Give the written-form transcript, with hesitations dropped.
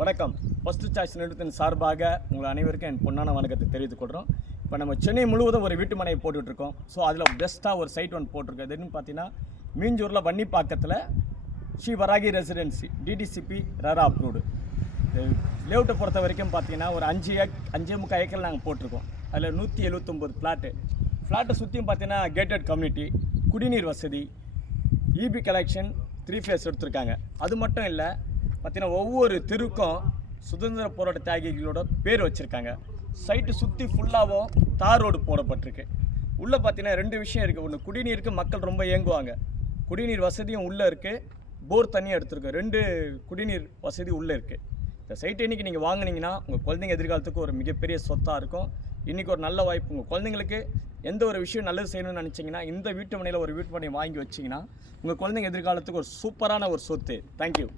வணக்கம். First choice நிறுவனத்தின் சார்பாக உங்கள் அனைவருக்கும் என் பொன்னான வணக்கத்தை தெரிவித்துக் கொள்கிறோம். இப்போ நம்ம சென்னை முழுவதும் ஒரு வீட்டு மனையை போட்டுட்ருக்கோம். ஸோ அதில் பெஸ்ட்டாக ஒரு சைட் ஒன்று போட்டிருக்கோம். எதுன்னு பார்த்தீங்கன்னா மீஞ்சூரில் வன்னிப்பாக்கத்தில் Shri Varahi residency DTCP RERA approved. லேஅவுட்டை பொறுத்த வரைக்கும் பார்த்தீங்கன்னா ஒரு 5.5 ஏக்கர் நாங்கள் போட்டிருக்கோம். அதில் 179 ஃப்ளாட்டை சுற்றியும் பார்த்தீங்கன்னா கேட்டட் கம்யூனிட்டி, குடிநீர் வசதி, இபி கலெக்ஷன் 3 ஃபேஸ் எடுத்திருக்காங்க. அது மட்டும் இல்லை, பார்த்தீங்கன்னா ஒவ்வொரு தெருக்கும் சுதந்திர போராட்ட தியாகிகளோட பேர் வச்சுருக்காங்க. சைட்டு சுற்றி ஃபுல்லாகவும் தார் ரோடு போடப்பட்டிருக்கு. உள்ளே பார்த்தீங்கன்னா 2 விஷயம் இருக்குது. ஒன்று, குடிநீருக்கு மக்கள் ரொம்ப ஏங்குவாங்க. குடிநீர் வசதியும் உள்ளே இருக்குது, போர் தண்ணியும் எடுத்துருக்கோம். 2 குடிநீர் வசதி உள்ளே இருக்குது. இந்த சைட்டு இன்றைக்கி நீங்கள் வாங்கினீங்கன்னா உங்கள் குழந்தைங்க எதிர்காலத்துக்கு ஒரு மிகப்பெரிய சொத்தாக இருக்கும். இன்றைக்கி ஒரு நல்ல வாய்ப்பு. உங்கள் குழந்தைங்களுக்கு எந்த ஒரு விஷயம் நல்லது செய்யணும்னு நினச்சிங்கன்னா இந்த வீட்டு மனையில் ஒரு வீட்டு மனையை வாங்கி வச்சிங்கன்னா உங்கள் குழந்தைங்க எதிர்காலத்துக்கு ஒரு சூப்பரான ஒரு சொத்து. தேங்க்யூ.